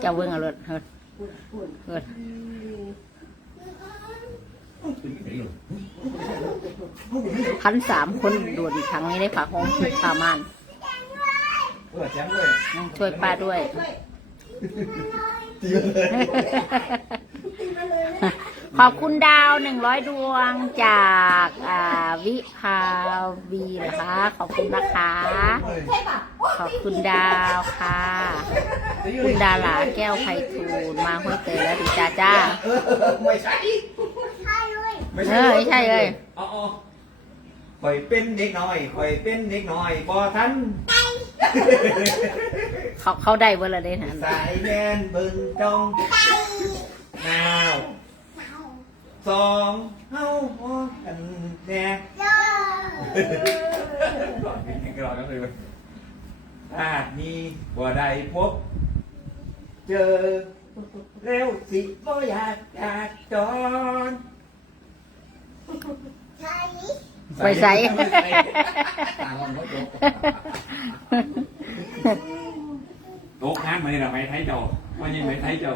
เจ้าเบิ่งเอารถเฮ็ดเฮ็ดพันสามคนดดอีกครั้งนี้ได้ฝากห้องชุดผ้ามานช่วยป้าด้วยขอบคุณดาวหนึ่งร้อยดวงจากวิภาวีนะคะ ขอบคุณนะคะ ขอบคุณดาวค่ะ คุณดาราแก้วไพฑูรย์มาห้วยเตยแล้วดีจ้าจ้าเออไม่ใช่ไม่เอใช่อไม่ใช่เลยอ๋อคอยเป็นเด็กน้อยคอยเป็นเด็กน้อยบ่ทันเขาเขาได้เบอร์ละเด้นะสายแดนเบิ่งจองนาวสองเฮาฮอกันแน่ก่อนเพลงก่อนก็คื อถ้ามีบ่ได้พบ เจอแล้วสิบ่อยากจากจรไปใส่ต่างกันเขาจบโต๊ะงานมาเนี่ยเราไปไทยเจ้าว่ายังไปไทยเจ้า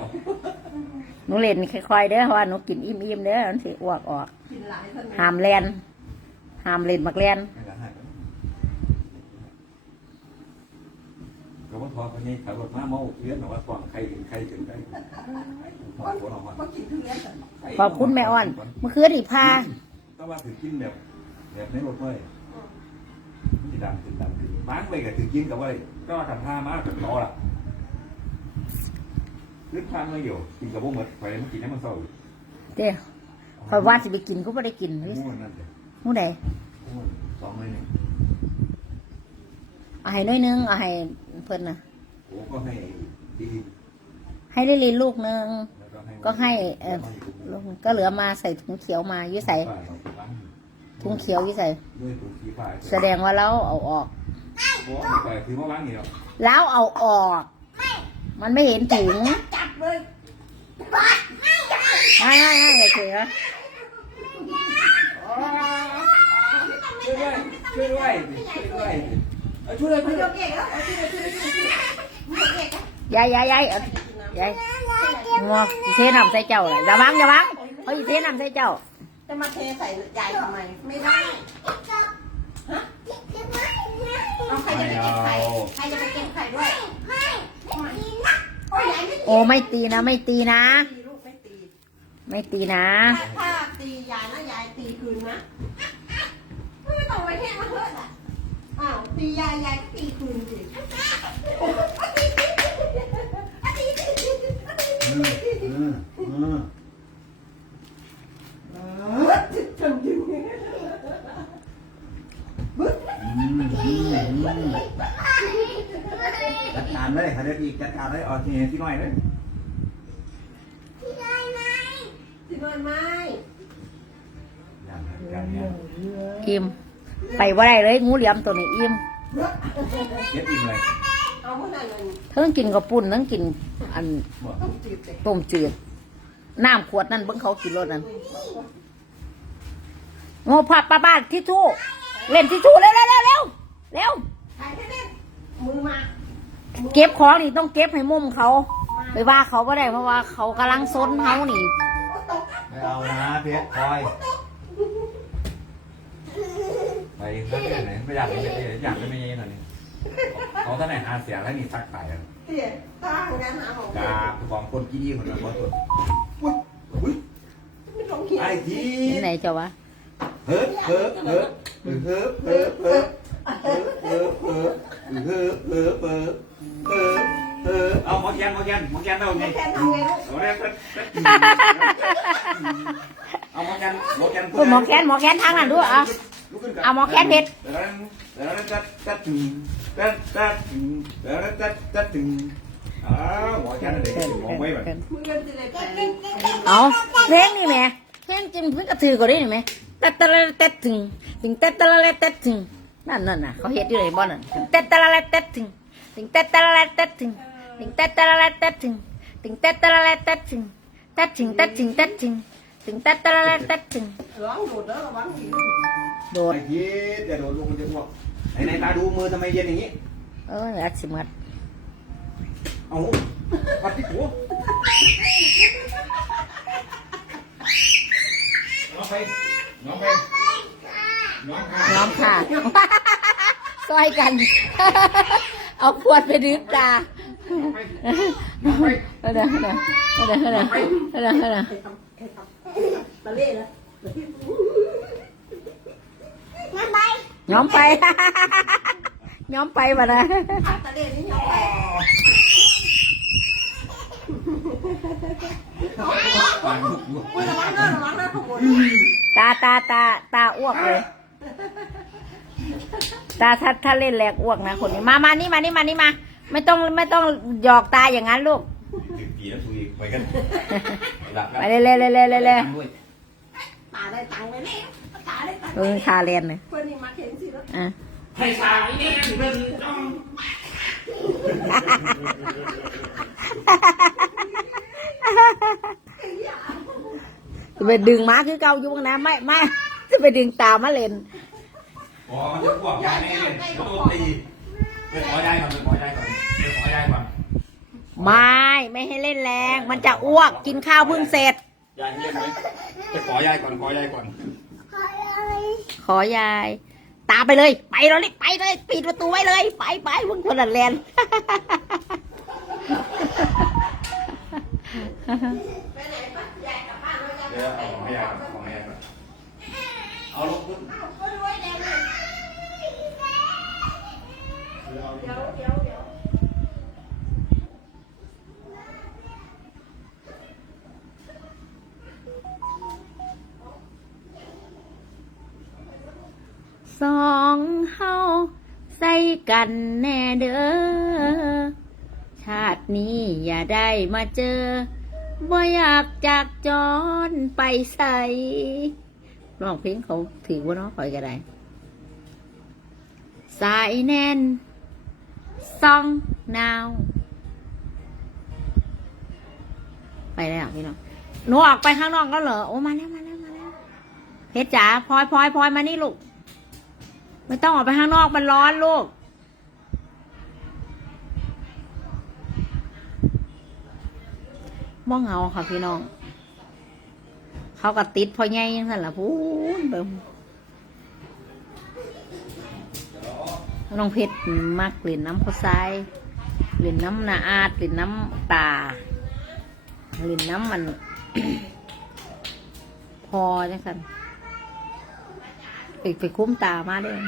หนูเล่นค่อยๆเด้อเพราะว่าหนูกินอิ่มๆเด้อมันสิอ้วกออกกินหลายท่านหามแลนหามเล่นมักแลนก็ว่า พอคนนี้ขับรถมาเมาเลี้ยนหรือว่าฟังใครถึงใครถึงได้พอคนออกมาก็กินทุเรียนกันขอบคุณแม่อ้อนเมื่อคืนนี่พาต้องว่าถือกินแบบแบบในรถเลยที่ดำถึงดำถึงมาร์กเลยกับถือกินกับว่าก็ทำท่ามากกับรอละลึกทางเลยอยู่กินกับพวกหมดไปมันกินให้มันเศร้าเด้อคอยว่าสิไปกินก็ไม่ได้กินเฮ้ยม้วนนั่นเลยหมูใดม้วนสองเลยนี่ เอาให้น้อยนึงเอาให้เพิ่นน่ะโอ้ก็ให้ดีให้ลิลินลูกนึง แล้วก็ให้ก็ให้เออลูกก็เหลือมาใส่ถุงเขียวมาอยุ่ใส่ถุงเขียวอยุ่ใส่ด้วยถุงสีฟ้าแสดงว่าเราเอาออกโอ้แต่ถือว่าว่างนี่เนาะแล้วเอาออก มันไม่เห็นถุงจับเลยไม่ไม่ไม่เฉยๆนะช่วยด้วยช่วยด้วยช่วยด้วย ช่วยด้วยมันยกเอกแล้วเอาที่เลยที่เลยที่เลยมันยกเอกแล้วยายยายยายเอายายงัวสิเทน้ำใส่เจ้าเลยอย่าวังอย่าวังเขาสิเทน้ำใส่เจ้า จะมาเทใส่ยายทำไม ไม่ได้เอาใครจะไปเก็บไข่ ใครจะไปเก็บไข่ด้วยโอ้ยยายไม่ตีโอ้ไม่ตีนะ ไม่ตีนะตีลูกไม่ตีไม่ตีนะถ้าถ้าตียายนะยายตีคืนนะไม่ต้องไปเทศมาเถอะอะอ้าว ตียายยายก็ตีคืนสิอืมอืมอืมจนดึงจัดการเลยเขาเรียกอีกจัดการเลยเอาทีที่น้อยเลยสินอนไม้อย่างอย่างเนี้ยอิ่ม ไปว่าได้เลยงูเหลี่ยมตัวนี้อิ่มเย็บอิ่มเลยเอาเมื่อไหร่เงินเทั้งกินกระปุ่นเทั้งกินอันบอกต้องจีบเด็กต้มจืดน้ำขวดนั่นเบิ่งเขากินรถนั่นโง่พับป้าบ้านทิชชู่เล่นทิชชู่เร็วเร็วเร็วเร็วเร็วใครให้เล่นมือมาเก็บของนี่ต้องเก็บให้มุมเขา ไปว่าเขาก็ได้เพราะว่าเขากำลังซนเขานี่ตกไม่เอานะเพชรคอย ไปนั่นเนี่ยไหนไม่อยากเลยอยากเลยไม่ยังหน่อยเขาท่านไหนหาเสียแล้วนี่ซักขายเสียตั้งงานหาของกาของคนกี้คนนั้นว่าตัวอุ้ยไม่ต้องเขียนไอ้ทีที่ไหนเจ้าวะเฮ้อเฮ้อเฮ้อเฮ้อเฮ้อเฮ้อเฮ้อเฮ้อเฮ้อเฮ้อเฮ้อเฮ้อเฮ้อเฮ้อเฮ้อเอาหมอแกนหมอแกนหมอแกนเอาไงแค่ทำไงลูกเอาแรกเอาหมอแกนหมอแกนโอ้หมอแคนหมอแคนทางนั้นด้วยอะ เอาหมอแคนเพชรเอาเพลงนี่แหม่เพลงจิ้มเพิ่งกระถือก็ได้ไหมแต่ตะละแต่ถึงถึงแต่ตะละแต่ถึงนั่นนั่นน่ะเขาเฮ็ดอยู่ไหนบ่นั่นแต่ตะละแต่ถึงถึงแต่ตะละแต่ถึงถึงแต่ตะละแต่ถึงถึงแต่ตะละแต่ถึงแต่ถึงแต่ถึงแต่ถึงถึงแต่ตะละแต่ถึงร้องโดดเด้อระวัง โดด ไอ้ยีดอย่าโดนลูกมันจะอ้วกไหนไหนตาดูมือทำไมเย็นอย่างนี้ เอออัดสิมัดเอาปัดที่หัวน้องไปน้องไปน้องค่ะน้องค่ะ ซอยกัน เอาขวดไปดื่มตาน้องไปเอาเดี๋ยวเอาเดี๋ยวเอาเดี๋ยวเอาเดี๋ยวเอาเดี๋ยวเอาเดี๋ยวใครทำใครทำตะเล่นะ ย้อมไป ย้อมไปมานะตะเล่นี่ยังไงปานลูกหัวอุ้ยระวังเด้อระวังเด้อขโมยตาตาตาตาอ้วกเลย ตาถ้าถ้าเล่นแหลกอ้วกนะคนนี้มามานี่มานี่มานี่มา ไม่ต้องไม่ต้องหยอกตาอย่างนั้นลูกถึงปีแล้วทุยไปกันหลับไปเลยเลยเลยเลยเลยเลยด้วยตาได้ตังค์ไว้แล้วตาได้ตังค์ เออคาเรนเลยเพื่อนนี่มาเข็นสิแล้วอะให้สาวนี่เป็นน้องจะไปดึงม้าคือเก่าอยู่งนะไม่ไม่จะไปดึงตามาเล่นอ๋อมันจะพวกยายแน่เลยโดนตีไปขอยายก่อนไปขอยายก่อนไปขอยายก่อนไม่ไม่ให้เล่นแรง มันจะอ้วกกินข้าวเพิ่งเสร็จยายเรียกไหมไปขอยายก่อนขอยายก่อน ขอยาย ตามไปเลย ไปเลยไปเลยปิดประตูไว้เลย ไปไปมึงคนละแลนไปไหนปะยายกลับบ้านแล้วยายเดี๋ยวเอาของให้ยายก่อนของให้ยายก่อนเอาลูกขึ้น อ้าวก็รวยแดงเลยเดี๋ยวเดี๋ยวเดี๋ยว สองเฮาใส่กันแน่เด้อ ชาตินี้อย่าได้มาเจอ บ่อยากจากจรไปใส่ร้องเพลงเขาถือว่าน้องคอยก็ไดสายแน่นซองนาว ไปแล้วพี่น้องหนูออกไปข้างนอกแล้วเหรอ โอ้ มาแล้ว มาแล้ว มาแล้วเพชรจ๋าพลอยพลอยพลอยมานี่ลูก ไม่ต้องออกไปข้างนอกมันร้อนลูก มองเงาค่ะพี่น้อง เขาก็ติดพอแง่ยังสั่นละพูนเบิ่มน้องเพชรมักเล่นน้ำข้าวทรายเล่นน้ำนาอาดเล่นน้ำตาเล่นน้ำมัน พอจังสัน ไปไปคุ้มตามาเด้อ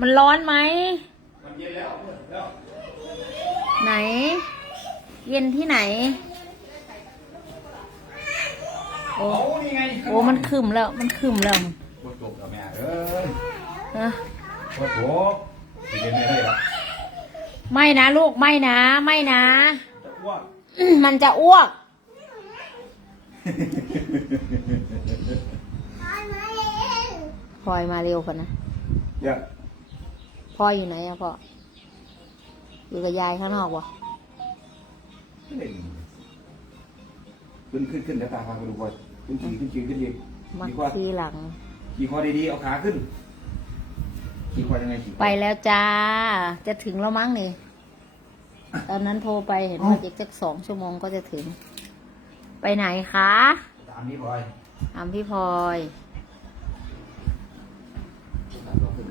มันร้อนไหมมันเย็นแล้วแล้วไหน เย็นที่ไหน โอ้โอ้นี่ไงโอ้มันคึมแล้ว มันคึมแล้วปวดจบแล้วแม่เอ้ยเอ้อปวดหัวสิเย็นไม่ได้หรอไม่นะลูกไม่นะ ไม่นะจะอ้วก มันจะอ้วก พลอยมาเร็วคนนะเดี๋ยวพ่ออยู่ไหนอะพ่อ อยู่กับยายข้างนอกวะเล่นขึ้นขึ้นขึ้นแล้วตาพาไปดูก่อนขึ้นขี่ขึ้นขี่ขึ้นขี่มาขี่คอทีหลัง ขี่คอดีๆเอาขาขึ้น ขี่คอยังไงขี่คอไปแล้วจ้า จะถึงแล้วมั้งนี่ ตอนนั้นโทรไปเห็นว่าอีกสักสองชั่วโมงก็จะถึง ไปไหนคะตามนี้พลอยถามพี่พลอยตามเราขึ้น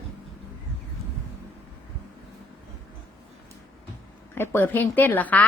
ให้เปิดเพลงเต้นเหรอคะ